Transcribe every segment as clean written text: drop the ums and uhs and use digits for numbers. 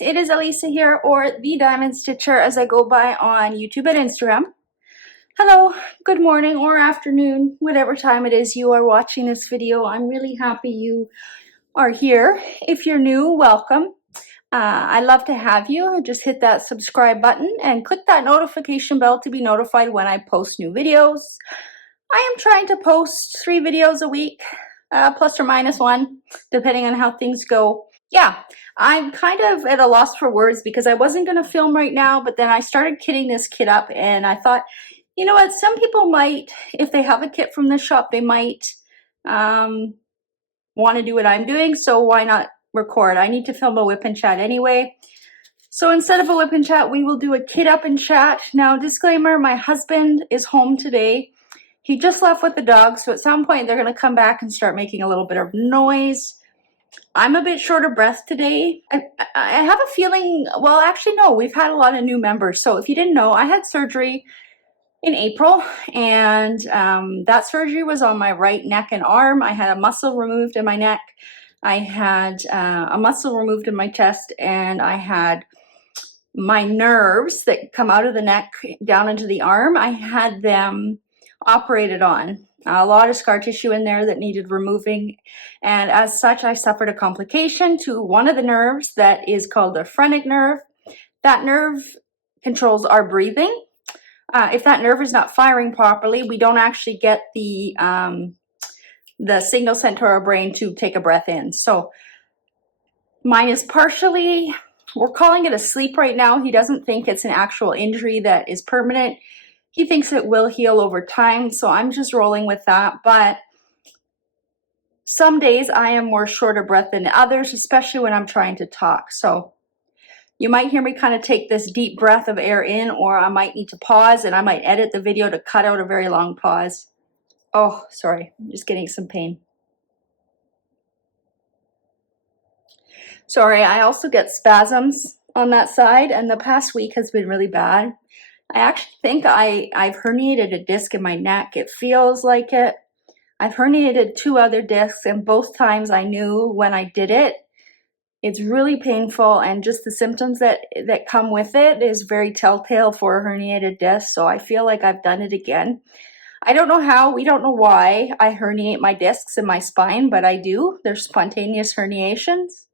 it is Elisa here, or the Diamond Stitcher as I go by on YouTube and Instagram. Hello, good morning or afternoon, whatever time it is you are watching this video. I'm really happy you are here. If you're new, welcome. I love to have you. Just hit that subscribe button and click that notification bell to be notified when I post new videos. I am trying to post 3 videos a week, plus or minus 1, depending on how things go. Yeah, I'm kind of at a loss for words because I wasn't going to film right now, but then I started kitting this kit up and I thought, you know what, some people might, if they have a kit from the shop, they might want to do what I'm doing, so why not record? I need to film a whip and chat anyway. So instead of a whip and chat, we will do a kit up and chat. Now, disclaimer, my husband is home today. He just left with the dog, so at some point they're going to come back and start making a little bit of noise. I'm a bit short of breath today. I have a feeling, well, actually, no, we've had a lot of new members. So if you didn't know, I had surgery in April, and that surgery was on my right neck and arm. I had a muscle removed in my neck. I had a muscle removed in my chest, and I had my nerves that come out of the neck down into the arm. I had them operated on. A lot of scar tissue in there that needed removing, and as such I suffered a complication to one of the nerves that is called the phrenic nerve. That nerve controls our breathing. If that nerve is not firing properly, we don't actually get the signal sent to our brain to take a breath in. So mine is partially, we're calling it a sleep right now. He doesn't think it's an actual injury that is permanent. He thinks it will heal over time, so I'm just rolling with that. But some days I am more short of breath than others, especially when I'm trying to talk. So you might hear me kind of take this deep breath of air in, or I might need to pause, and I might edit the video to cut out a very long pause. Oh, sorry, I'm just getting some pain. Sorry, I also get spasms on that side, and the past week has been really bad. I actually think I've herniated a disc in my neck. It feels like it. I've herniated 2 other discs, and both times I knew when I did it. It's really painful, and just the symptoms that come with it is very telltale for a herniated disc, so I feel like I've done it again. I don't know how, we don't know why I herniate my discs in my spine, but I do. They're spontaneous herniations.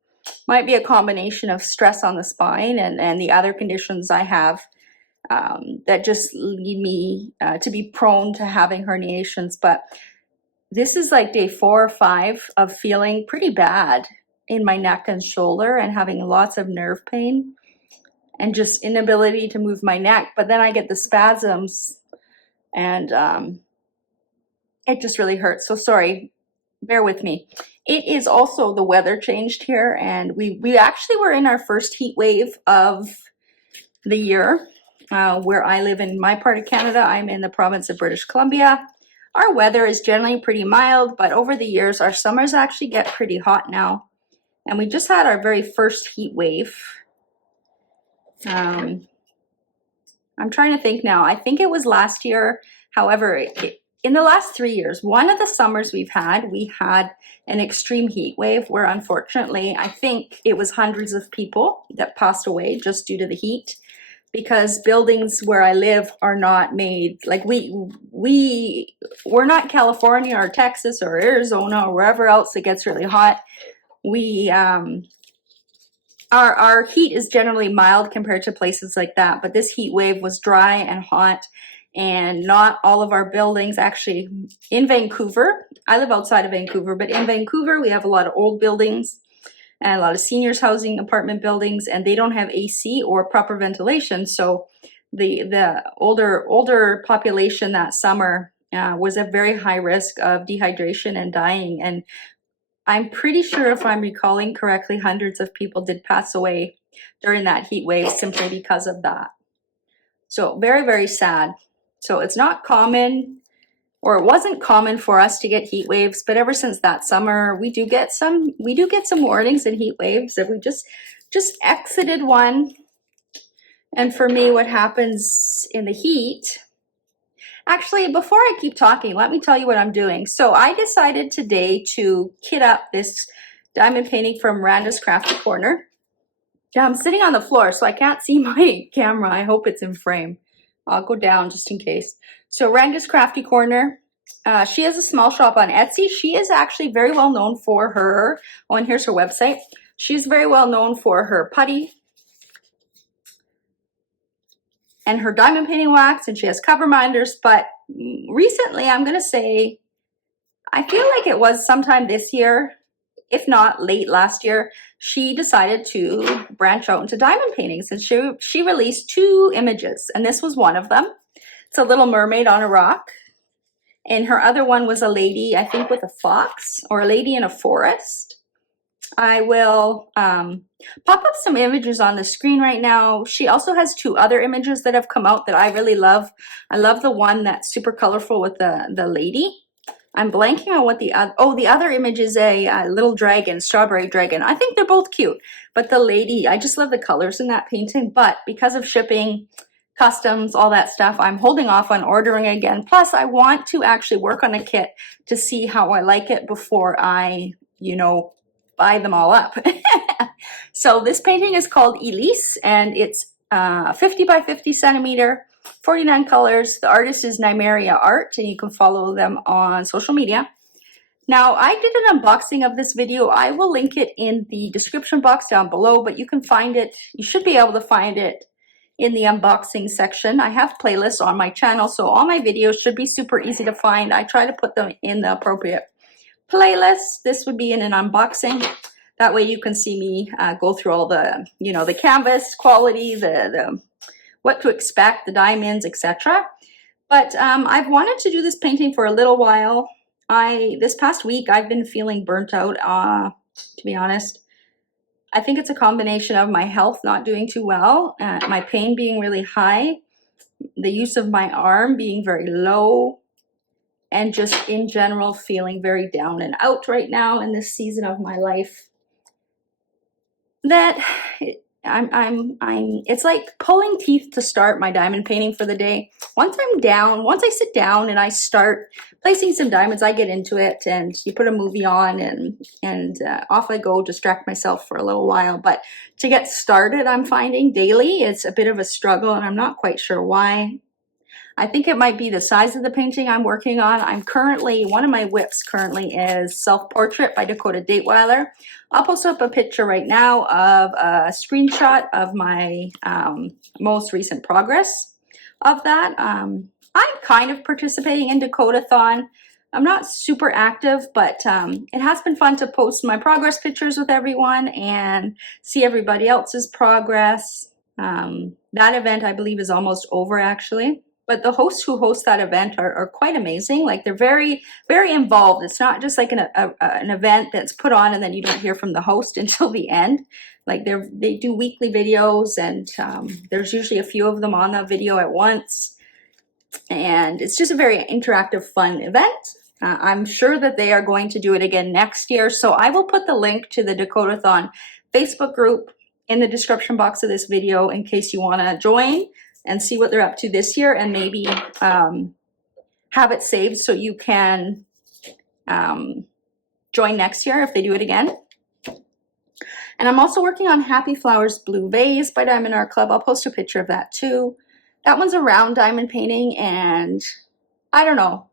Might be a combination of stress on the spine and the other conditions I have that just lead me to be prone to having herniations. But this is like day 4 or 5 of feeling pretty bad in my neck and shoulder and having lots of nerve pain and just inability to move my neck. But then I get the spasms and it just really hurts. So sorry, bear with me. It is also the weather changed here, and we actually were in our first heat wave of the year. Where I live in my part of Canada, I'm in the province of British Columbia. Our weather is generally pretty mild, but over the years, our summers actually get pretty hot now. And we just had our very first heat wave. I'm trying to think now. I think it was last year. However, in the last 3 years, one of the summers we had an extreme heat wave where unfortunately, I think it was hundreds of people that passed away just due to the heat. Because buildings where I live are not made, like we're not California or Texas or Arizona or wherever else it gets really hot. Our heat is generally mild compared to places like that, but this heat wave was dry and hot, and not all of our buildings actually in Vancouver. I live outside of Vancouver, but in Vancouver we have a lot of old buildings and a lot of seniors housing apartment buildings, and they don't have AC or proper ventilation. So the older population that summer was at very high risk of dehydration and dying. And I'm pretty sure, if I'm recalling correctly, hundreds of people did pass away during that heat wave simply because of that. So very, very sad. So it's not common, or it wasn't common for us to get heat waves, but ever since that summer, we do get some warnings and heat waves. If we just exited one. And for me, what happens in the heat, actually, before I keep talking, let me tell you what I'm doing. So I decided today to kit up this diamond painting from Randa's Crafty Corner. Yeah, I'm sitting on the floor, so I can't see my camera. I hope it's in frame. I'll go down just in case. So Randa's Crafty Corner. She has a small shop on Etsy. She is actually very well known for her, oh, and here's her website. She's very well known for her putty and her diamond painting wax, and she has cover minders, but recently, I'm gonna say, I feel like it was sometime this year, if not late last year, she decided to branch out into diamond paintings, and she released 2 images, and this was one of them. It's a little mermaid on a rock, and her other one was a lady, I think with a fox, or a lady in a forest. I will pop up some images on the screen right now. She also has 2 other images that have come out that I really love. I love the one that's super colorful with the lady. I'm blanking on what the other image is a little dragon, strawberry dragon. I think they're both cute, but the lady, I just love the colors in that painting, but because of shipping, customs, all that stuff, I'm holding off on ordering again. Plus, I want to actually work on a kit to see how I like it before I, buy them all up. So this painting is called Elise, and it's 50 by 50 centimeter, 49 colors. The artist is Nymeria Art, and you can follow them on social media. Now, I did an unboxing of this video. I will link it in the description box down below, but you can find it, you should be able to find it in the unboxing section. I have playlists on my channel, so all my videos should be super easy to find. I try to put them in the appropriate playlist. This would be in an unboxing. That way you can see me go through all the, the canvas quality, the what to expect, the diamonds, etc. But I've wanted to do this painting for a little while. This past week, I've been feeling burnt out, to be honest. I think it's a combination of my health not doing too well, my pain being really high, the use of my arm being very low, and just in general feeling very down and out right now in this season of my life. That it's like pulling teeth to start my diamond painting for the day. Once I sit down and I start placing some diamonds, I get into it, and you put a movie on and off I go, distract myself for a little while. But to get started, I'm finding daily, it's a bit of a struggle, and I'm not quite sure why. I think it might be the size of the painting I'm working on. One of my whips currently is Self-Portrait by Dakota Dateweiler. I'll post up a picture right now of a screenshot of my most recent progress of that. I'm kind of participating in Dakota-thon. I'm not super active, but it has been fun to post my progress pictures with everyone and see everybody else's progress. That event, I believe, is almost over, actually. But the hosts who host that event are quite amazing. Like, they're very, very involved. It's not just like an event that's put on and then you don't hear from the host until the end. Like, they do weekly videos, and there's usually a few of them on the video at once. And it's just a very interactive, fun event. I'm sure that they are going to do it again next year. So I will put the link to the Dakota-thon Facebook group in the description box of this video in case you want to join and see what they're up to this year, and maybe have it saved so you can join next year if they do it again. And I'm also working on Happy Flowers Blue Vase by Diamond Art Club. I'll post a picture of that too. That one's a round diamond painting, and I don't know.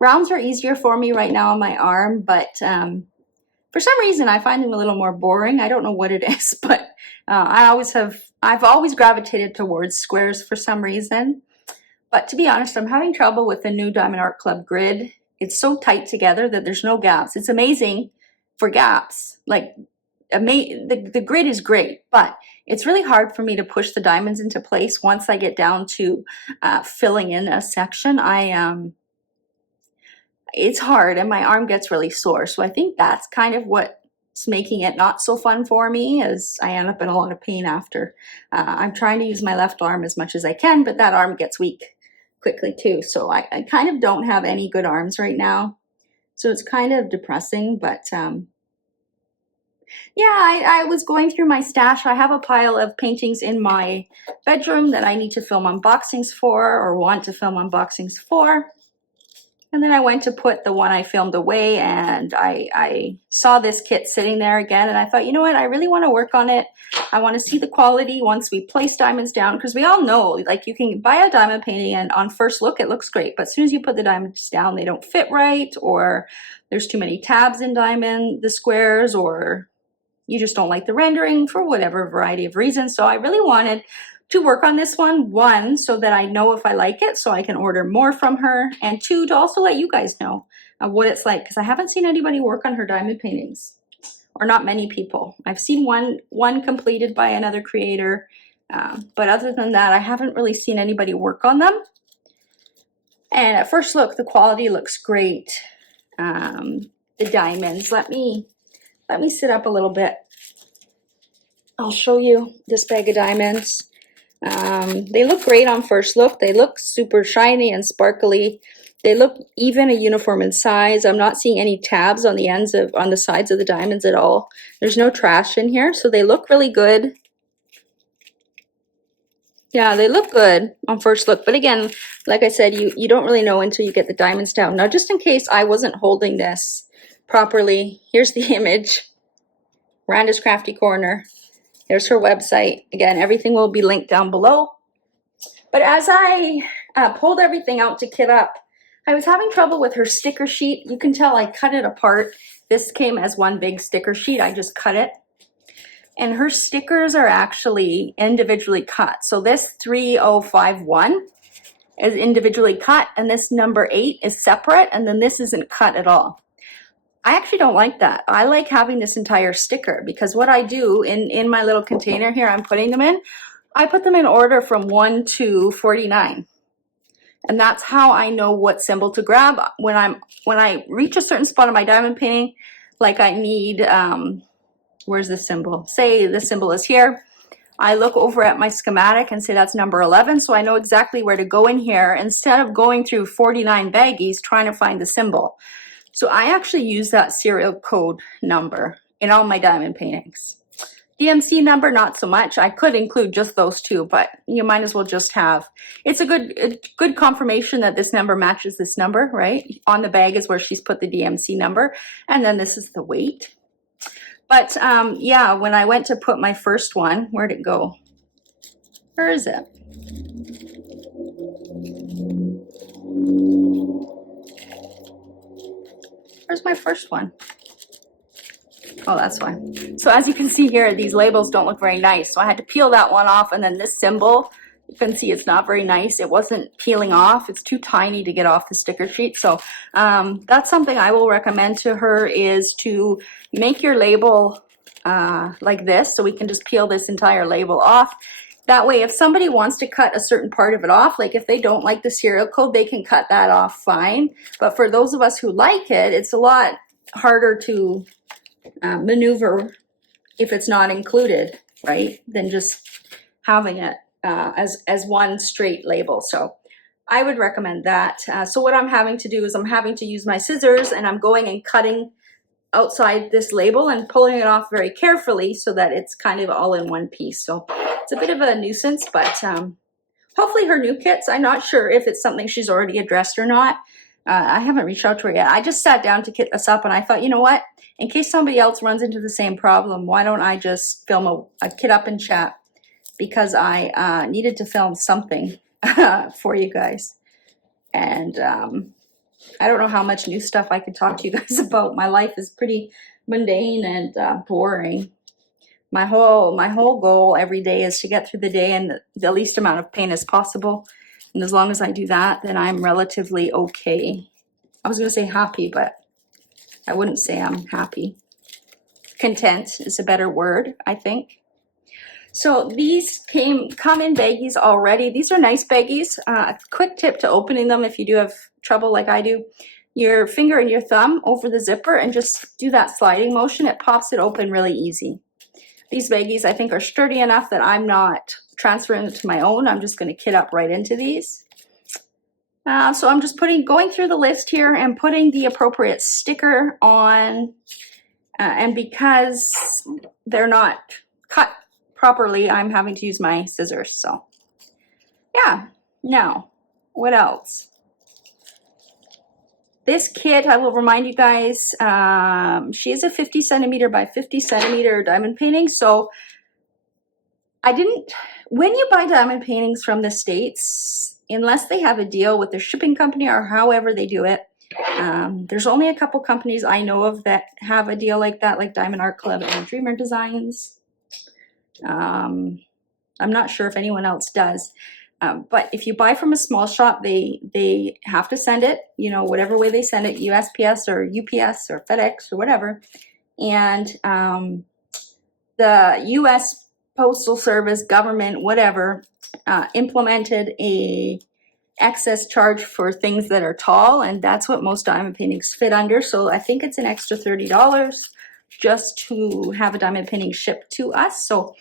Rounds are easier for me right now on my arm, but for some reason I find them a little more boring. I don't know what it is, but I've always gravitated towards squares for some reason. But to be honest, I'm having trouble with the new Diamond Art Club grid. It's so tight together that there's no gaps. It's amazing for gaps. Like, the grid is great, but it's really hard for me to push the diamonds into place once I get down to filling in a section. It's hard, and my arm gets really sore. So I think that's kind of what's making it not so fun for me, is I end up in a lot of pain after. I'm trying to use my left arm as much as I can, but that arm gets weak quickly too. So I kind of don't have any good arms right now. So it's kind of depressing, but yeah, I was going through my stash. I have a pile of paintings in my bedroom that I need to film unboxings for, or want to film unboxings for. And then I went to put the one I filmed away, and I saw this kit sitting there again, and I thought, you know what, I really want to work on it. I want to see the quality once we place diamonds down, because we all know, like, you can buy a diamond painting and on first look it looks great, but as soon as you put the diamonds down, they don't fit right, or there's too many tabs in the squares, or you just don't like the rendering for whatever variety of reasons. So I really wanted to work on this one, so that I know if I like it, so I can order more from her, and two, to also let you guys know what it's like, because I haven't seen anybody work on her diamond paintings, or not many people. I've seen one completed by another creator, but other than that, I haven't really seen anybody work on them. And at first look, the quality looks great. The diamonds, let me sit up a little bit. I'll show you this bag of diamonds. They look great on first look. They look super shiny and sparkly. They look even, a uniform in size. I'm not seeing any tabs on the on the sides of the diamonds at all. There's no trash in here, so they look really good. Yeah, they look good on first look. But again, like I said, you don't really know until you get the diamonds down. Now, just in case I wasn't holding this properly, here's the image. Randa's Crafty Corner. There's her website. Again, everything will be linked down below. But as I pulled everything out to kit up, I was having trouble with her sticker sheet. You can tell I cut it apart. This came as one big sticker sheet. I just cut it. And her stickers are actually individually cut. So this 3051 is individually cut, and this number 8 is separate, and then this isn't cut at all. I actually don't like that. I like having this entire sticker, because what I do in my little container here, I'm putting them in, I put them in order from 1 to 49. And that's how I know what symbol to grab. When I reach a certain spot on my diamond painting, like I need, where's the symbol? Say the symbol is here. I look over at my schematic and say that's number 11, so I know exactly where to go in here instead of going through 49 baggies trying to find the symbol. So I actually use that serial code number in all my diamond paintings. DMC number, not so much. I could include just those two, but you might as well just have. It's a good confirmation that this number matches this number, right? On the bag is where she's put the DMC number, and then this is the weight. But yeah, when I went to put my first one, where'd it go? Where is it? Where's my first one? Oh, that's why. So as you can see here, these labels don't look very nice. So I had to peel that one off, and then this symbol, you can see it's not very nice. It wasn't peeling off. It's too tiny to get off the sticker sheet. So that's something I will recommend to her, is to make your label like this, so we can just peel this entire label off. That way, if somebody wants to cut a certain part of it off, like if they don't like the serial code, they can cut that off fine. But for those of us who like it, it's a lot harder to maneuver if it's not included, right? Than just having it as one straight label. So I would recommend that. So what I'm having to do is I'm having to use my scissors, and I'm going and cutting outside this label and pulling it off very carefully so that it's kind of all in one piece. So it's a bit of a nuisance, but hopefully her new kits, I'm not sure if it's something she's already addressed or not. I haven't reached out to her yet. I just sat down to kit this up, and I thought, you know what? In case somebody else runs into the same problem, why don't I just film a kit up and chat? Because I needed to film something for you guys. And I don't know how much new stuff I could talk to you guys about. My life is pretty mundane and boring. My whole goal every day is to get through the day in the least amount of pain as possible. And as long as I do that, then I'm relatively okay. I was going to say happy, but I wouldn't say I'm happy. Content is a better word, I think. So these come in baggies already. These are nice baggies. Quick tip to opening them if you do have trouble like I do. Your finger and your thumb over the zipper and just do that sliding motion. It pops it open really easy. These baggies, I think, are sturdy enough that I'm not transferring it to my own. I'm just going to kit up right into these. So I'm just going through the list here and putting the appropriate sticker on. And because they're not cut properly, I'm having to use my scissors. So yeah, now what else? This kit, I will remind you guys, she is a 50 centimeter by 50 centimeter diamond painting. So when you buy diamond paintings from the States, unless they have a deal with their shipping company or however they do it, there's only a couple companies I know of that have a deal like that, like Diamond Art Club and Dreamer Designs. I'm not sure if anyone else does. But if you buy from a small shop, they have to send it, you know, whatever way they send it, USPS or UPS or FedEx or whatever. And the US Postal Service, government, whatever, implemented a excess charge for things that are tall, and that's what most diamond paintings fit under. So I think it's an extra $30 just to have a diamond painting shipped to us. So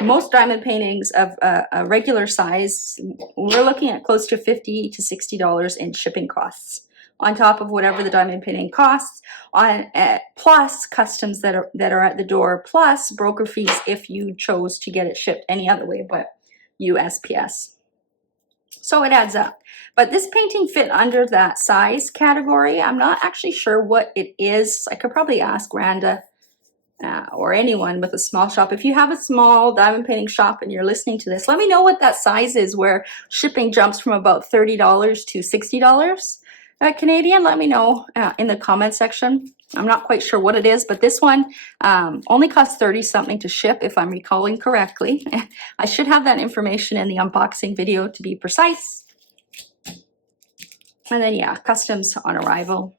most diamond paintings of a regular size, we're looking at close to $50 to $60 in shipping costs, on top of whatever the diamond painting costs, on plus customs that are at the door, plus broker fees if you chose to get it shipped any other way but USPS. So it adds up. But this painting fit under that size category. I'm not actually sure what it is. I could probably ask Randa or anyone with a small shop. If you have a small diamond painting shop and you're listening to this, let me know what that size is, where shipping jumps from about $30 to $60 Canadian. Let me know in the comment section. I'm not quite sure what it is, but this one only costs 30 something to ship, if I'm recalling correctly. I should have that information in the unboxing video to be precise. And then yeah, customs on arrival.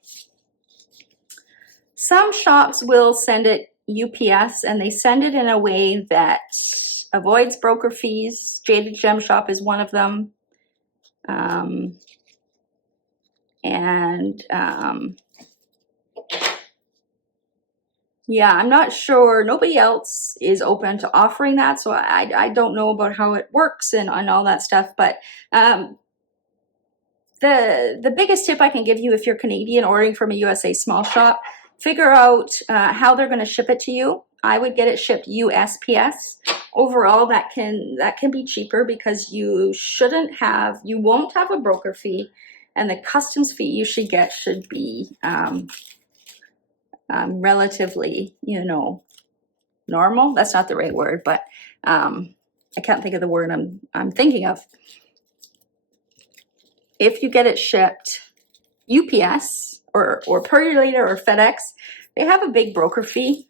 Some shops will send it UPS, and they send it in a way that avoids broker fees. Jaded Gem Shop is one of them. Yeah, I'm not sure. Nobody else is open to offering that, so I don't know about how it works and all that stuff. But the biggest tip I can give you if you're Canadian ordering from a USA small shop, figure out how they're going to ship it to you. I would get it shipped USPS. Overall, that can be cheaper because you won't have a broker fee, and the customs fee you should get should be relatively, you know, normal. That's not the right word, but I can't think of the word I'm thinking of. If you get it shipped UPS or Purulator or FedEx, they have a big broker fee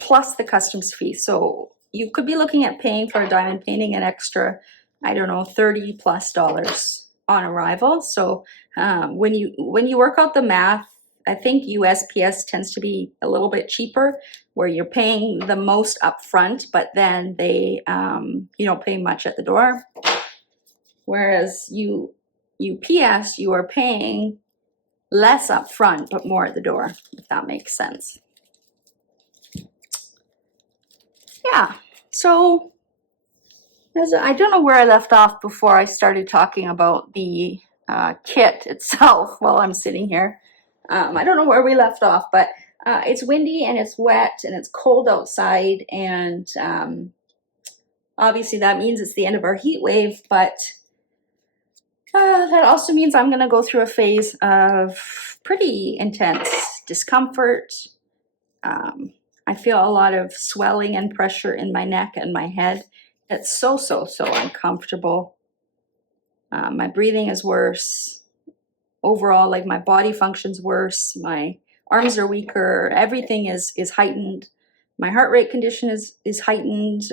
plus the customs fee. So you could be looking at paying for a diamond painting an extra, I don't know, $30+ on arrival. So when you work out the math, I think USPS tends to be a little bit cheaper, where you're paying the most upfront, but then they you don't pay much at the door. Whereas UPS, you are paying less upfront, but more at the door, if that makes sense. Yeah, so I don't know where I left off before I started talking about the kit itself while I'm sitting here. I don't know where we left off, but it's windy and it's wet and it's cold outside, and obviously that means it's the end of our heat wave, but that also means I'm going to go through a phase of pretty intense discomfort. I feel a lot of swelling and pressure in my neck and my head. It's so uncomfortable. My breathing is worse. Overall, like, my body functions worse. My arms are weaker. Everything is heightened. My heart rate condition is heightened.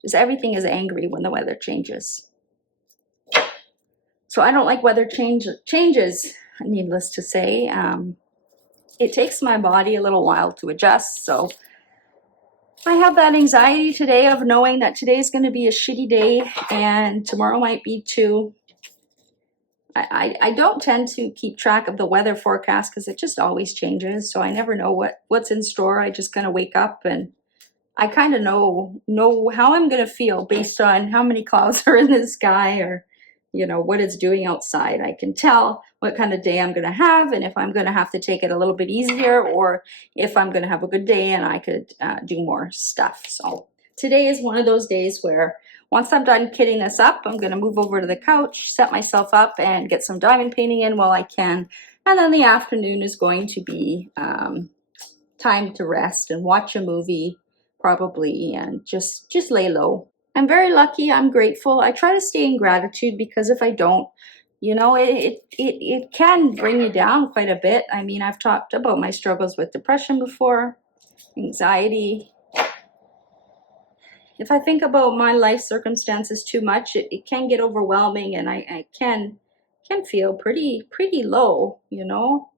Just everything is angry when the weather changes. So I don't like weather changes, needless to say. It takes my body a little while to adjust. So I have that anxiety today of knowing that today's going to be a shitty day and tomorrow might be too. I don't tend to keep track of the weather forecast because it just always changes. So I never know what's in store. I just kind of wake up and I kind of know how I'm going to feel based on how many clouds are in the sky, or, you know, what it's doing outside. I can tell what kind of day I'm going to have, and if I'm going to have to take it a little bit easier, or if I'm going to have a good day and I could do more stuff. So today is one of those days where once I'm done kitting this up, I'm going to move over to the couch, set myself up, and get some diamond painting in while I can. And then the afternoon is going to be time to rest and watch a movie, probably, and just lay low. I'm very lucky. I'm grateful. I try to stay in gratitude, because if I don't, you know, it can bring you down quite a bit. I mean, I've talked about my struggles with depression before, anxiety. If I think about my life circumstances too much, it can get overwhelming, and I can feel pretty low, you know.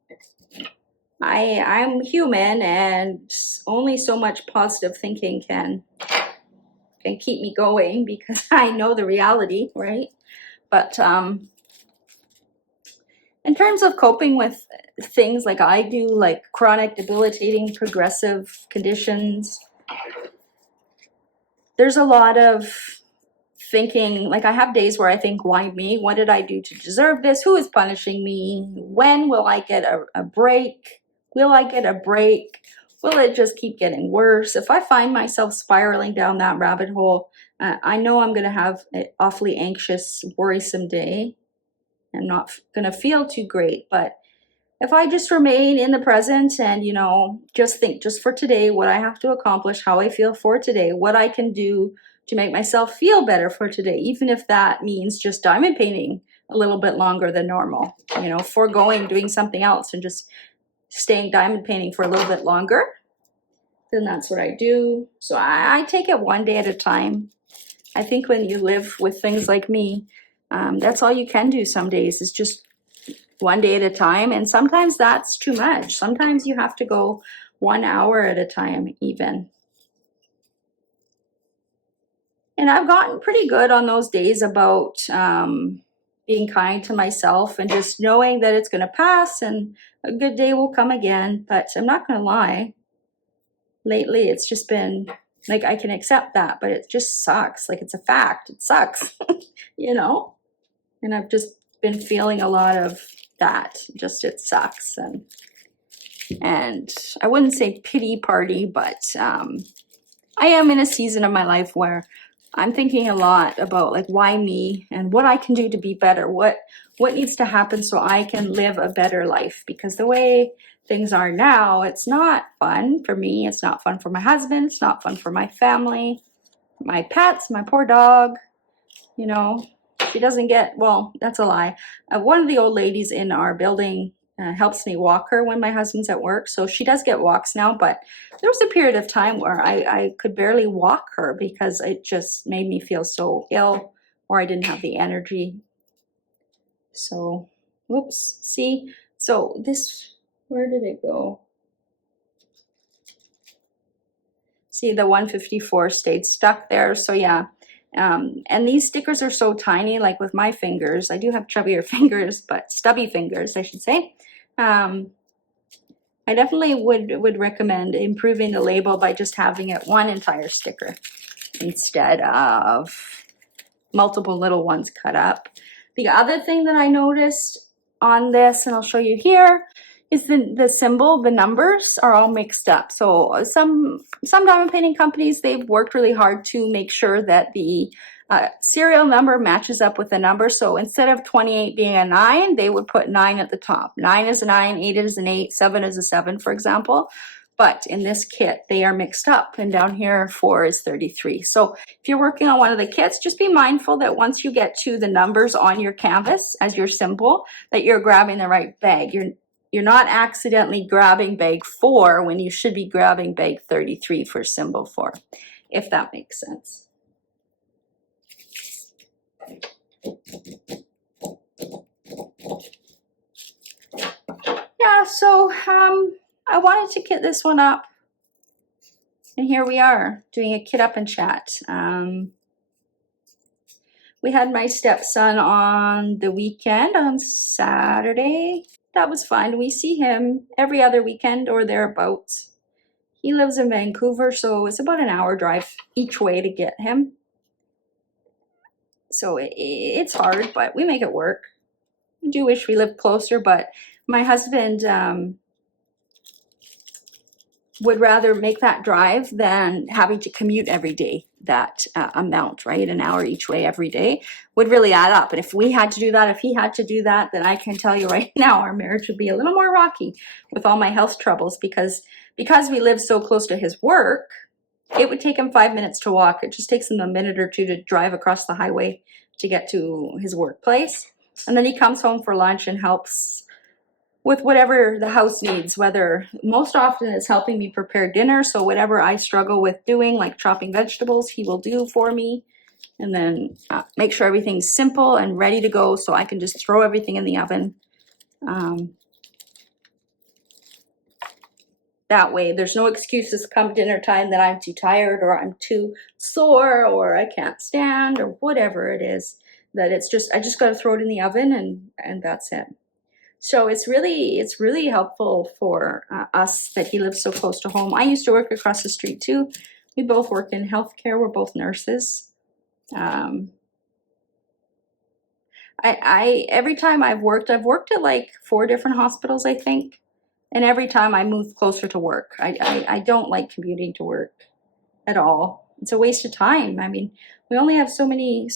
I'm human, and only so much positive thinking can keep me going, because I know the reality, right? But in terms of coping with things like I do, like chronic, debilitating, progressive conditions, there's a lot of thinking. Like, I have days where I think, why me? What did I do to deserve this? Who is punishing me? When will I get a break? Will I get a break? Will it just keep getting worse? If I find myself spiraling down that rabbit hole, I know I'm going to have an awfully anxious, worrisome day. I'm not going to feel too great. But if I just remain in the present and, you know, just think just for today, what I have to accomplish, how I feel for today, what I can do to make myself feel better for today, even if that means just diamond painting a little bit longer than normal, you know, foregoing doing something else and just staying diamond painting for a little bit longer, then that's what I do. So I take it one day at a time. I think when you live with things like me, that's all you can do some days, is just one day at a time. And sometimes that's too much. Sometimes you have to go 1 hour at a time even. And I've gotten pretty good on those days about being kind to myself and just knowing that it's going to pass and a good day will come again. But I'm not going to lie. Lately, it's just been like, I can accept that, but it just sucks. Like, it's a fact. It sucks, you know? And I've just been feeling a lot of that. Just, it sucks. And I wouldn't say pity party, but I am in a season of my life where I'm thinking a lot about, like, why me and what I can do to be better. What needs to happen so I can live a better life? Because the way things are now, it's not fun for me. It's not fun for my husband. It's not fun for my family, my pets, my poor dog. You know, she doesn't get, well, that's a lie. One of the old ladies in our building helps me walk her when my husband's at work. So she does get walks now, but there was a period of time where I could barely walk her because it just made me feel so ill, or I didn't have the energy. So, whoops, see? So this, where did it go? See, the 154 stayed stuck there. So yeah. And these stickers are so tiny, like with my fingers. I do have chubbier fingers, but stubby fingers, I should say. I definitely would recommend improving the label by just having it one entire sticker instead of multiple little ones cut up. The other thing that I noticed on this, and I'll show you here, is the symbol, the numbers are all mixed up. So some diamond painting companies, they've worked really hard to make sure that the serial number matches up with the number. So instead of 28 being a 9, they would put 9 at the top. 9 is a 9, 8 is an 8, 7 is a 7, for example. But in this kit, they are mixed up, and down here 4 is 33. So if you're working on one of the kits, just be mindful that once you get to the numbers on your canvas as your symbol, that you're grabbing the right bag. You're not accidentally grabbing bag 4 when you should be grabbing bag 33 for symbol 4, if that makes sense. Yeah, so I wanted to kit this one up, and here we are doing a kit up and chat. We had my stepson on the weekend on Saturday. That was fun. We see him every other weekend or thereabouts. He lives in Vancouver, so it's about an hour drive each way to get him. So it's hard, but we make it work. I do wish we lived closer, but my husband would rather make that drive than having to commute every day, that amount, right? An hour each way every day would really add up. And if we had to do that, if he had to do that, then I can tell you right now, our marriage would be a little more rocky with all my health troubles, because we live so close to his work, it would take him 5 minutes to walk. It just takes him a minute or two to drive across the highway to get to his workplace. And then he comes home for lunch and helps with whatever the house needs, whether most often it's helping me prepare dinner. So whatever I struggle with doing, like chopping vegetables, he will do for me. And then make sure everything's simple and ready to go so I can just throw everything in the oven. That way there's no excuses come dinner time that I'm too tired or I'm too sore or I can't stand or whatever it is. That it's just, I just got to throw it in the oven and that's it. So it's really helpful for us that he lives so close to home. I used to work across the street too. We both work in healthcare. We're both nurses. Every time I've worked at like 4 different hospitals, I think. And every time I move closer to work. I don't like commuting to work at all. It's a waste of time. I mean, we only have so many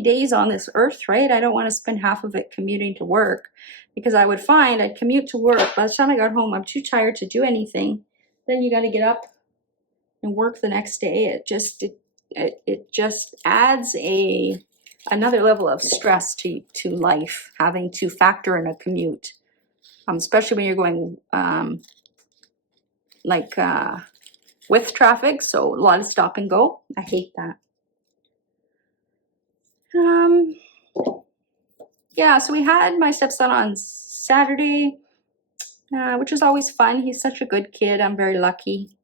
days on this earth, right? I don't want to spend half of it commuting to work, because I would find I'd commute to work. By the time I got home, I'm too tired to do anything. Then you got to get up and work the next day. It just adds another level of stress to life, having to factor in a commute, especially when you're going with traffic, so a lot of stop and go. I hate that. Yeah, so we had my stepson on Saturday, which was always fun. He's such a good kid. I'm very lucky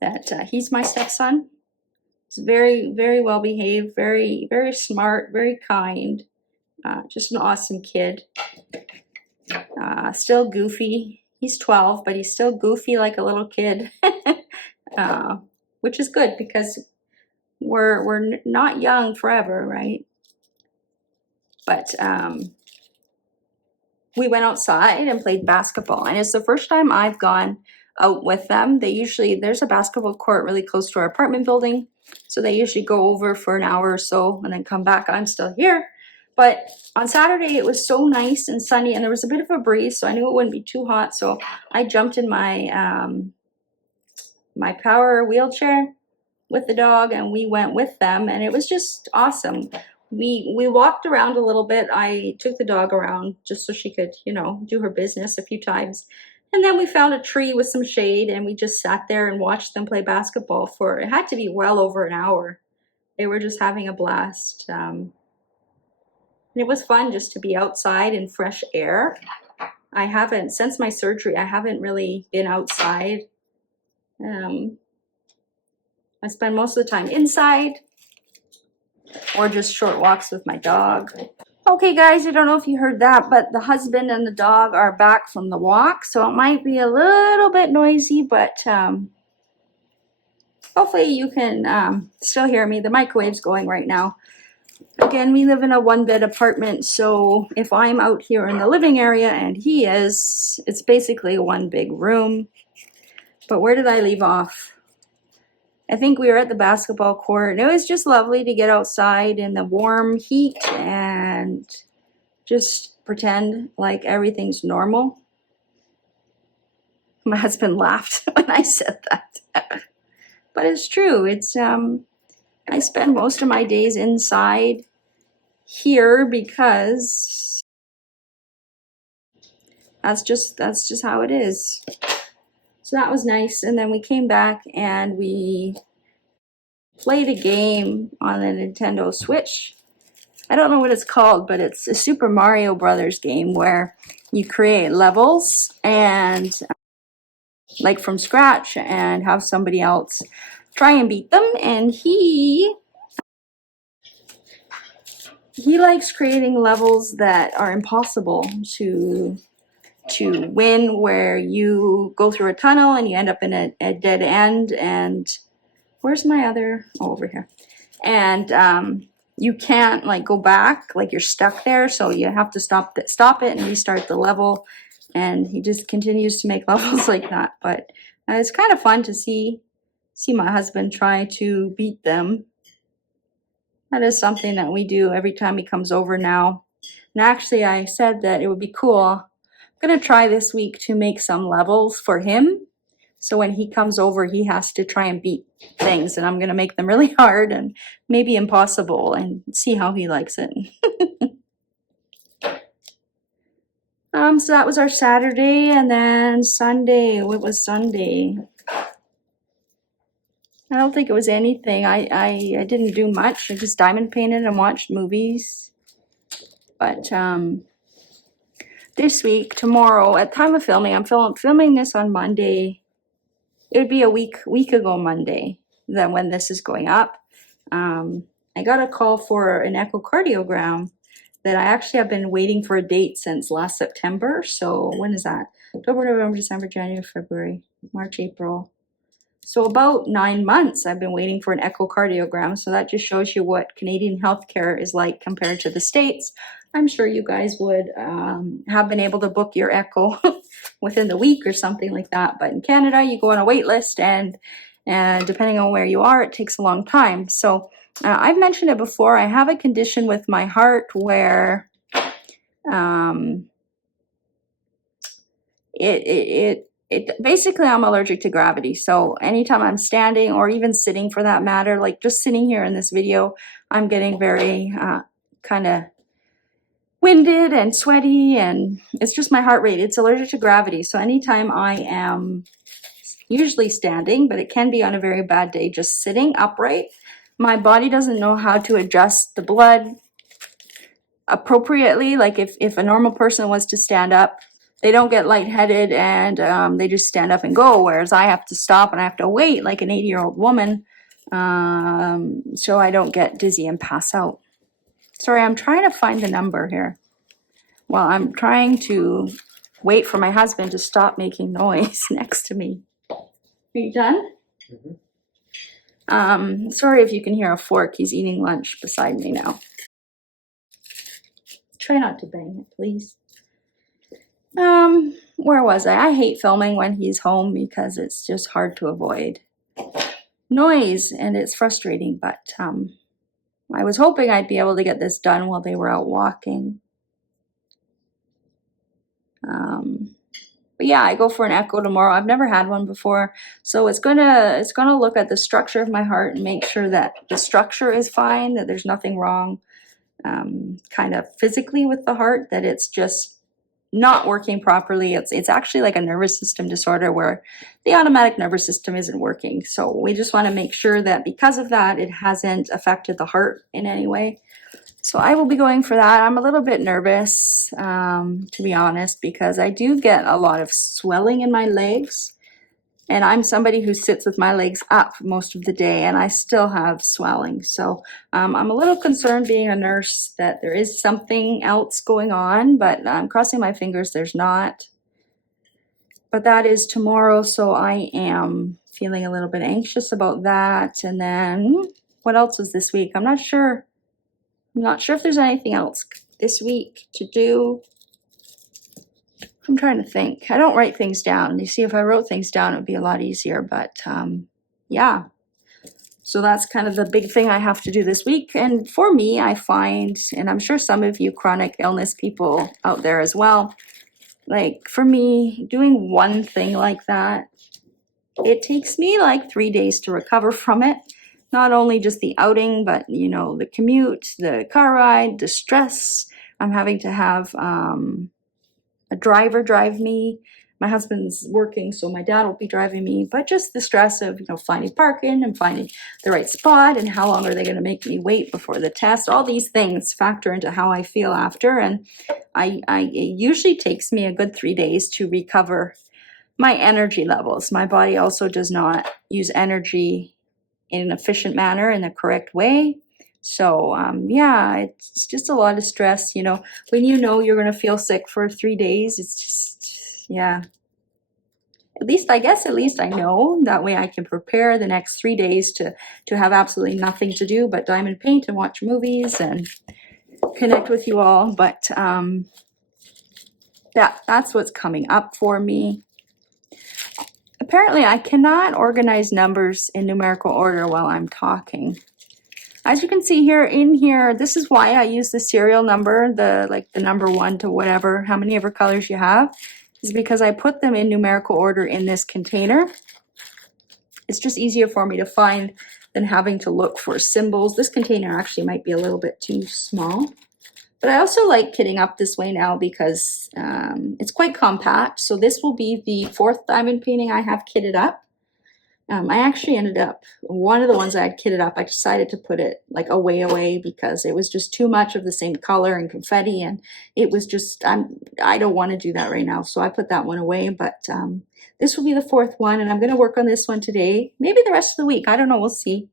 that he's my stepson. He's very, very well behaved, very, very smart, very kind, just an awesome kid. Still goofy. He's 12, but he's still goofy like a little kid, which is good because we're not young forever, right? But we went outside and played basketball, and it's the first time I've gone out with them. There's a basketball court really close to our apartment building, so they usually go over for an hour or so and then come back. I'm still here. But on Saturday, it was so nice and sunny, and there was a bit of a breeze, so I knew it wouldn't be too hot. So I jumped in my my power wheelchair with the dog, and we went with them, and it was just awesome. We walked around a little bit. I took the dog around just so she could, do her business a few times. And then we found a tree with some shade, and we just sat there and watched them play basketball for, it had to be well over an hour. They were just having a blast. And it was fun just to be outside in fresh air. Since my surgery, I haven't really been outside. I spend most of the time inside or just short walks with my dog. Okay, guys, I don't know if you heard that, but the husband and the dog are back from the walk, so it might be a little bit noisy, but hopefully you can still hear me. The microwave's going right now. Again, we live in a 1-bed apartment, so if I'm out here in the living area and he is, it's basically one big room. But where did I leave off? I think we were at the basketball court, and it was just lovely to get outside in the warm heat and just pretend like everything's normal. My husband laughed when I said that. But it's true. It's I spend most of my days inside here because that's just how it is. So that was nice. And then we came back and we played a game on the Nintendo Switch. I don't know what it's called, but it's a Super Mario Brothers game where you create levels and like from scratch and have somebody else try and beat them. And he likes creating levels that are impossible to win, where you go through a tunnel and you end up in a dead end. And where's my other? Oh, over here. And you can't like go back, like you're stuck there, so you have to stop it and restart the level. and he just continues to make levels like that. But it's kind of fun to see my husband try to beat them. That is something that we do every time he comes over now. And actually, I said that it would be cool. I'm going to try this week to make some levels for him. So when he comes over, he has to try and beat things. And I'm going to make them really hard and maybe impossible and see how he likes it. So that was our Saturday. And then Sunday, what was Sunday? I don't think it was anything. I didn't do much. I just diamond painted and watched movies. But this week, tomorrow, at time of filming, I'm filming this on Monday. It would be a week ago Monday than when this is going up. I got a call for an echocardiogram that I actually have been waiting for a date since last September. So when is that? October, November, December, January, February, March, April. So about 9 months I've been waiting for an echocardiogram. So that just shows you what Canadian healthcare is like compared to the States. I'm sure you guys would have been able to book your echo within the week or something like that. But in Canada, you go on a wait list, and depending on where you are, it takes a long time. So I've mentioned it before. I have a condition with my heart where basically I'm allergic to gravity. So anytime I'm standing or even sitting for that matter, like just sitting here in this video, I'm getting very kind of winded and sweaty, and it's just my heart rate. It's allergic to gravity. So anytime I am usually standing, but it can be on a very bad day, just sitting upright, my body doesn't know how to adjust the blood appropriately. Like if a normal person was to stand up, they don't get lightheaded and they just stand up and go, whereas I have to stop and I have to wait like an 80-year-old woman so I don't get dizzy and pass out. Sorry, I'm trying to find the number here. Well, I'm trying to wait for my husband to stop making noise next to me. Are you done? Mm-hmm. Sorry if you can hear a fork. He's eating lunch beside me now. Try not to bang it, please. Where was I? I hate filming when he's home because it's just hard to avoid noise and it's frustrating, but I was hoping I'd be able to get this done while they were out walking. But yeah, I go for an echo tomorrow. I've never had one before, so it's gonna look at the structure of my heart and make sure that the structure is fine, that there's nothing wrong kind of physically with the heart, that it's just not working properly. It's actually like a nervous system disorder where the automatic nervous system isn't working. So we just want to make sure that because of that, it hasn't affected the heart in any way. So I will be going for that. I'm a little bit nervous, to be honest, because I do get a lot of swelling in my legs. And I'm somebody who sits with my legs up most of the day, and I still have swelling. So I'm a little concerned, being a nurse, that there is something else going on, but I'm crossing my fingers there's not. But that is tomorrow, so I am feeling a little bit anxious about that. And then what else is this week? I'm not sure. I'm not sure if there's anything else this week to do. I'm trying to think. I don't write things down. You see, if I wrote things down, it would be a lot easier. But yeah, so that's kind of the big thing I have to do this week. And for me, I find, and I'm sure some of you chronic illness people out there as well, like for me, doing one thing like that, it takes me like 3 days to recover from it. Not only just the outing, but you know, the commute, the car ride, the stress. I'm having to have a driver drive me. My husband's working, so my dad will be driving me, but just the stress of, you know, finding parking and finding the right spot and how long are they going to make me wait before the test. All these things factor into how I feel after, and it usually takes me a good 3 days to recover my energy levels. My body also does not use energy in an efficient manner, in the correct way. So yeah, it's just a lot of stress, you know, when you know you're going to feel sick for 3 days. It's just, yeah, at least I know that way I can prepare the next 3 days to have absolutely nothing to do but diamond paint and watch movies and connect with you all. But that's what's coming up for me. Apparently, I cannot organize numbers in numerical order while I'm talking. As you can see here, in here, this is why I use the serial number, the number 1 to whatever, how many ever colors you have, is because I put them in numerical order in this container. It's just easier for me to find than having to look for symbols. This container actually might be a little bit too small. But I also like kitting up this way now because it's quite compact. So this will be the 4th diamond painting I have kitted up. I actually ended up, one of the ones I had kitted up, I decided to put it like away because it was just too much of the same color and confetti, and it was just, I don't want to do that right now. So I put that one away, but this will be the 4th one, and I'm going to work on this one today, maybe the rest of the week. I don't know, we'll see.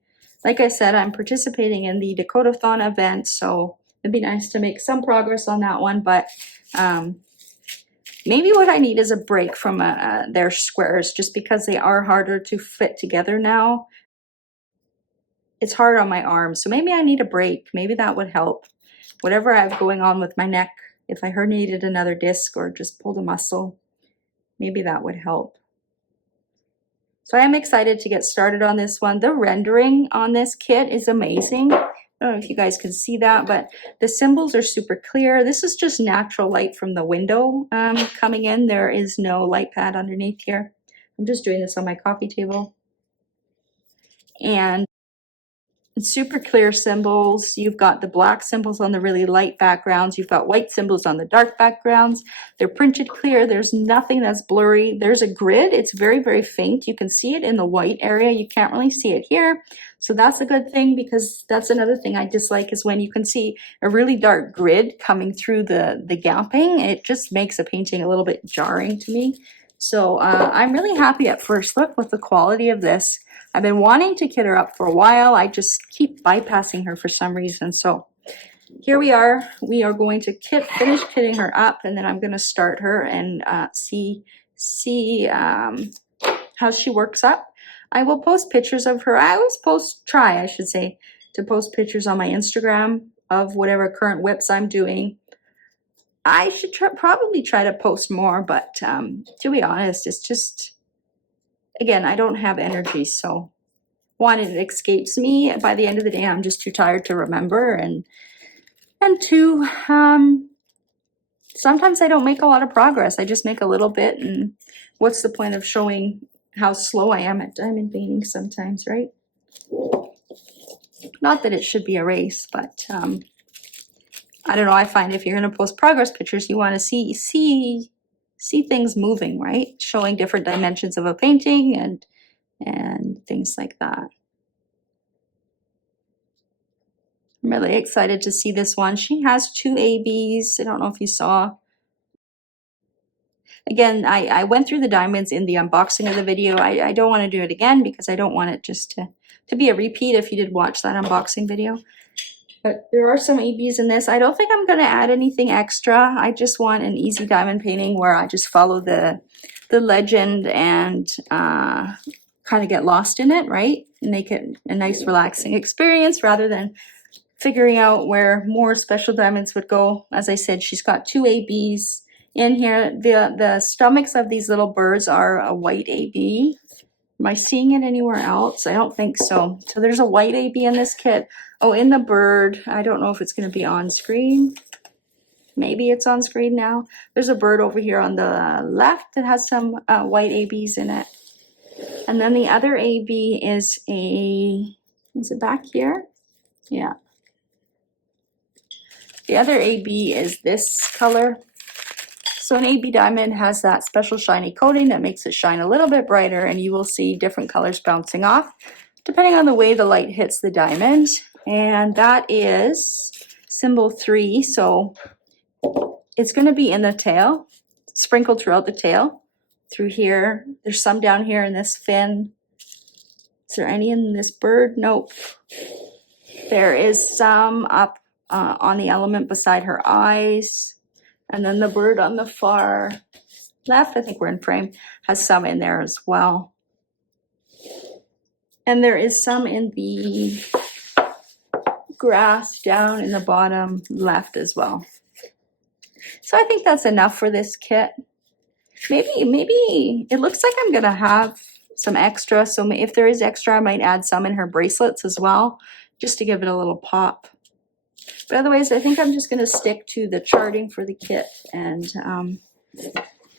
Like I said, I'm participating in the Dakota-thon event, so it'd be nice to make some progress on that one, but maybe what I need is a break from their squares, just because they are harder to fit together now. It's hard on my arms, so maybe I need a break. Maybe that would help. Whatever I have going on with my neck, if I herniated another disc or just pulled a muscle, maybe that would help. So I am excited to get started on this one. The rendering on this kit is amazing. I don't know if you guys can see that, but the symbols are super clear. This is just natural light from the window coming in. There is no light pad underneath here. I'm just doing this on my coffee table. And super clear symbols. You've got the black symbols on the really light backgrounds. You've got white symbols on the dark backgrounds. They're printed clear. There's nothing that's blurry. There's a grid. It's very, very faint. You can see it in the white area. You can't really see it here. So that's a good thing, because that's another thing I dislike, is when you can see a really dark grid coming through the gapping. It just makes a painting a little bit jarring to me. So I'm really happy at first look with the quality of this. I've been wanting to kit her up for a while. I just keep bypassing her for some reason. So here we are. We are going to finish kitting her up, and then I'm going to start her and see how she works up. I will post pictures of her. I always try, I should say, to post pictures on my Instagram of whatever current whips I'm doing. I should probably try to post more, but to be honest, it's just, again, I don't have energy, so one, it escapes me. By the end of the day, I'm just too tired to remember, and two, sometimes I don't make a lot of progress. I just make a little bit, and what's the point of showing how slow I am at diamond painting sometimes, right? Not that it should be a race, but I don't know. I find if you're going to post progress pictures, you want to see things moving, right? Showing different dimensions of a painting and things like that. I'm really excited to see this one. She has 2 ABs. I don't know if you saw. Again, I went through the diamonds in the unboxing of the video. I don't want to do it again because I don't want it just to be a repeat if you did watch that unboxing video. But there are some ABs in this. I don't think I'm going to add anything extra. I just want an easy diamond painting where I just follow the legend and kind of get lost in it, right? Make it a nice relaxing experience rather than figuring out where more special diamonds would go. As I said, she's got 2 ABs in here. The stomachs of these little birds are a white AB. Am I seeing it anywhere else? I don't think so. So there's a white AB in this kit. Oh, in the bird, I don't know if it's going to be on screen. Maybe it's on screen now. There's a bird over here on the left that has some white ABs in it. And then the other AB is is it back here? Yeah. The other AB is this color. So an AB diamond has that special shiny coating that makes it shine a little bit brighter, and you will see different colors bouncing off depending on the way the light hits the diamond. And that is symbol 3. So it's going to be in the tail, sprinkled throughout the tail, through here. There's some down here in this fin. Is there any in this bird? Nope. There is some up on the element beside her eyes. And then the bird on the far left, I think we're in frame, has some in there as well. And there is some in the grass down in the bottom left as well. So I think that's enough for this kit. Maybe it looks like I'm gonna have some extra. So if there is extra, I might add some in her bracelets as well, just to give it a little pop. But otherwise, I think I'm just gonna stick to the charting for the kit and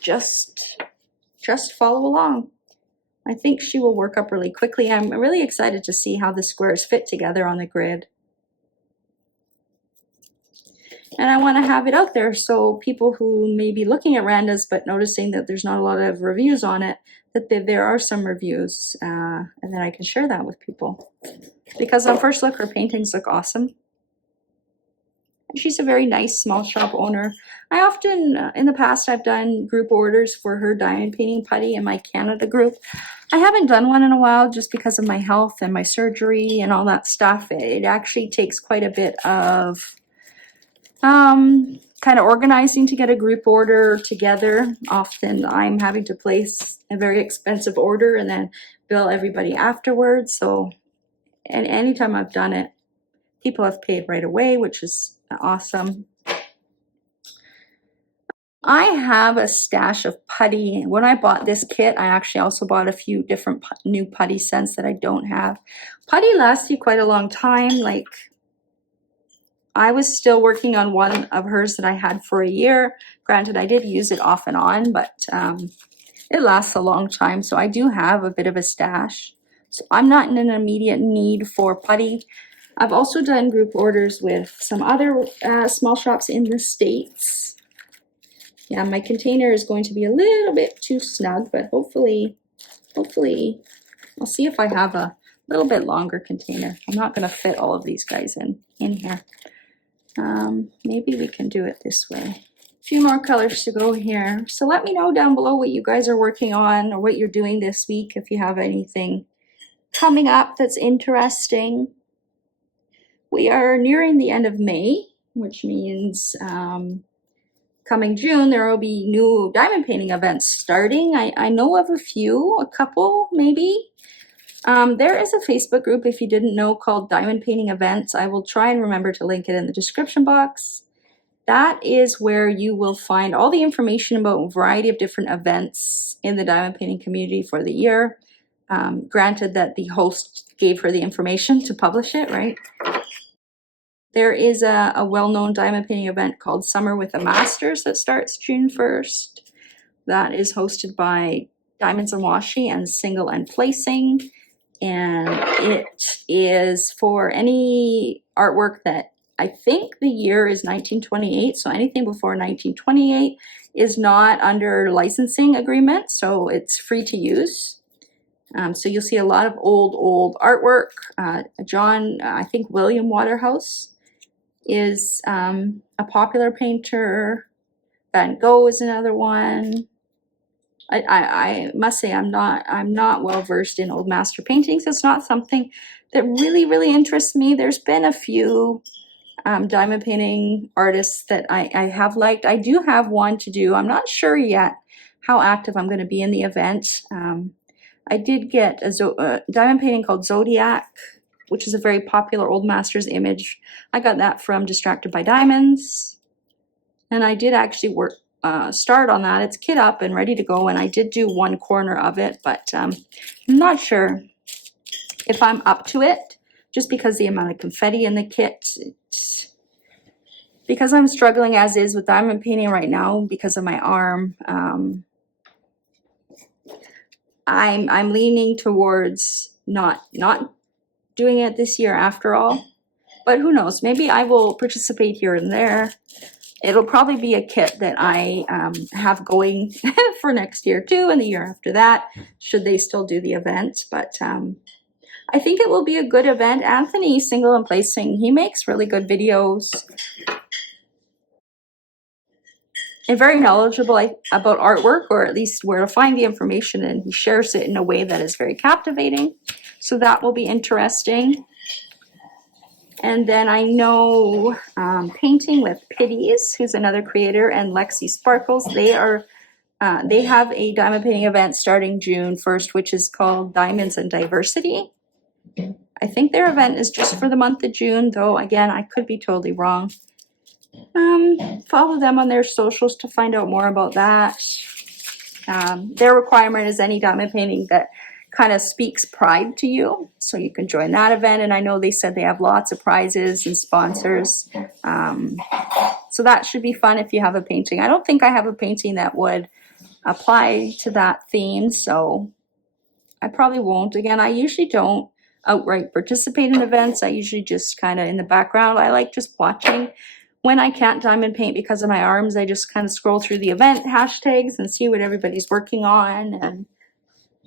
just follow along. I think she will work up really quickly. I'm really excited to see how the squares fit together on the grid. And I want to have it out there so people who may be looking at Randa's but noticing that there's not a lot of reviews on it, that there are some reviews, and then I can share that with people. Because on first look, her paintings look awesome. And she's a very nice small shop owner. I often, in the past, I've done group orders for her diamond painting putty in my Canada group. I haven't done one in a while just because of my health and my surgery and all that stuff. It actually takes quite a bit of kind of organizing to get a group order together. Often I'm having to place a very expensive order and then bill everybody afterwards. So, and anytime I've done it, people have paid right away, which is awesome. I have a stash of putty. When I bought this kit, I actually also bought a few different new putty scents that I don't have. Putty lasts you quite a long time. Like, I was still working on one of hers that I had for a year. Granted, I did use it off and on, but it lasts a long time. So I do have a bit of a stash. So I'm not in an immediate need for putty. I've also done group orders with some other small shops in the States. Yeah, my container is going to be a little bit too snug, but hopefully, I'll see if I have a little bit longer container. I'm not going to fit all of these guys in here. Maybe we can do it this way. A few more colors to go here. So let me know down below what you guys are working on or what you're doing this week, if you have anything coming up that's interesting. We are nearing the end of May, which means coming June, there will be new diamond painting events starting. I know of a couple maybe. There is a Facebook group, if you didn't know, called Diamond Painting Events. I will try and remember to link it in the description box. That is where you will find all the information about a variety of different events in the diamond painting community for the year. Granted that the host gave her the information to publish it, right? There is a well-known diamond painting event called Summer with the Masters that starts June 1st. That is hosted by Diamonds and Washi and Single and Placing. And it is for any artwork that, I think the year is 1928, so anything before 1928 is not under licensing agreement, so it's free to use. So you'll see a lot of old artwork. I think William Waterhouse is a popular painter. Van Gogh is another one. I must say I'm not well versed in old master paintings. It's not something that really interests me. There's been a few diamond painting artists that I have liked. I do have one to do. I'm not sure yet how active I'm going to be in the event. I did get a diamond painting called Zodiac, which is a very popular old masters image. I got that from Distracted by Diamonds, and I did actually start on that. It's kit up and ready to go, and I did do one corner of it, but I'm not sure if I'm up to it, just because the amount of confetti in the kit. Because I'm struggling as is with diamond painting right now because of my arm. I'm leaning towards not doing it this year after all, but who knows? Maybe I will participate here and there. It'll probably be a kit that I have going for next year too, and the year after that, should they still do the event. But I think it will be a good event. Anthony, Single and Placing, he makes really good videos and very knowledgeable about artwork, or at least where to find the information, and he shares it in a way that is very captivating. So that will be interesting. And then I know Painting with Pitties, who's another creator, and Lexi Sparkles. They have a diamond painting event starting June 1st, which is called Diamonds and Diversity. I think their event is just for the month of June, though again, I could be totally wrong. Follow them on their socials to find out more about that. Their requirement is any diamond painting that kind of speaks pride to you, so you can join that event. And I know they said they have lots of prizes and sponsors, so that should be fun if you have a painting. I don't think I have a painting that would apply to that theme, so I probably won't. Again, I usually don't outright participate in events. I usually just kind of in the background. I like just watching. When I can't diamond paint because of my arms, I just kind of scroll through the event hashtags and see what everybody's working on, and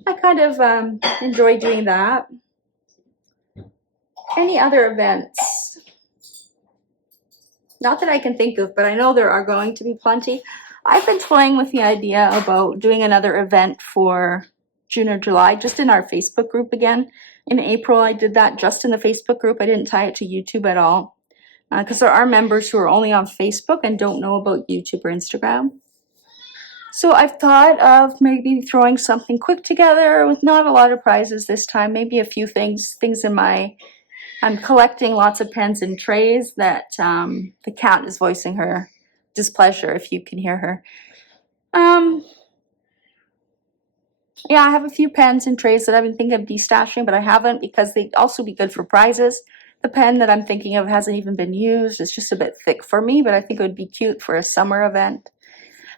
I kind of enjoy doing that. Any other events? Not that I can think of, but I know there are going to be plenty. I've been toying with the idea about doing another event for June or July, just in our Facebook group again. In April, I did that just in the Facebook group. I didn't tie it to YouTube at all, because there are members who are only on Facebook and don't know about YouTube or Instagram. So I've thought of maybe throwing something quick together with not a lot of prizes this time, maybe a few things in my, I'm collecting lots of pens and trays that the cat is voicing her displeasure if you can hear her. Yeah, I have a few pens and trays that I've been thinking of destashing, but I haven't because they'd also be good for prizes. The pen that I'm thinking of hasn't even been used. It's just a bit thick for me, but I think it would be cute for a summer event.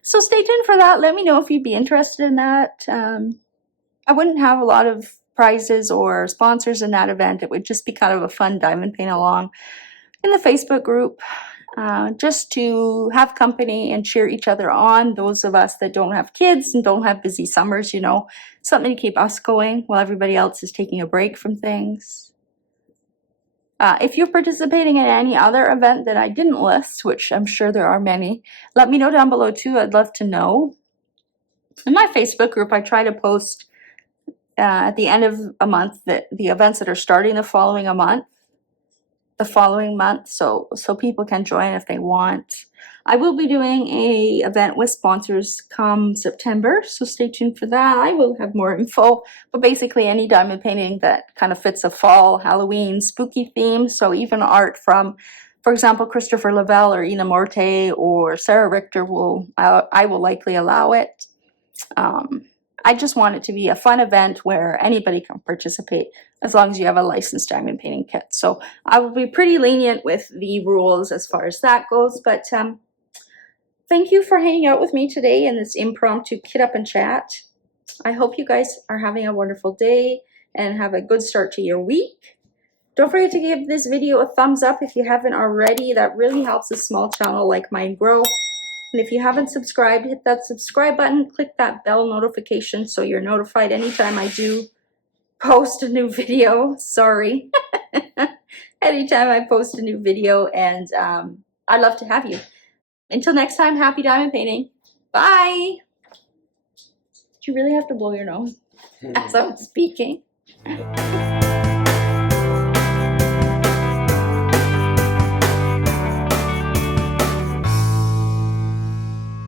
So stay tuned for that. Let me know if you'd be interested in that. I wouldn't have a lot of prizes or sponsors in that event. It would just be kind of a fun diamond paint along in the Facebook group, just to have company and cheer each other on. Those of us that don't have kids and don't have busy summers, you know, something to keep us going while everybody else is taking a break from things. If you're participating in any other event that I didn't list, which I'm sure there are many, let me know down below too. I'd love to know. In my Facebook group, I try to post at the end of a month the events that are starting the following month, so people can join if they want. I will be doing a event with sponsors come September, so stay tuned for that. I will have more info, but basically any diamond painting that kind of fits a fall, Halloween, spooky theme, so even art from, for example, Christopher Lavelle or Ina Morte or Sarah Richter, I will likely allow it. I just want it to be a fun event where anybody can participate as long as you have a licensed diamond painting kit. So I will be pretty lenient with the rules as far as that goes. But thank you for hanging out with me today in this impromptu Kit Up and Chat. I hope you guys are having a wonderful day and have a good start to your week. Don't forget to give this video a thumbs up if you haven't already. That really helps a small channel like mine grow. And if you haven't subscribed, hit that subscribe button, click that bell notification so you're notified anytime I do post a new video. Sorry. Anytime I post a new video, and I'd love to have you. Until next time, happy diamond painting. Bye. Do you really have to blow your nose as I'm speaking?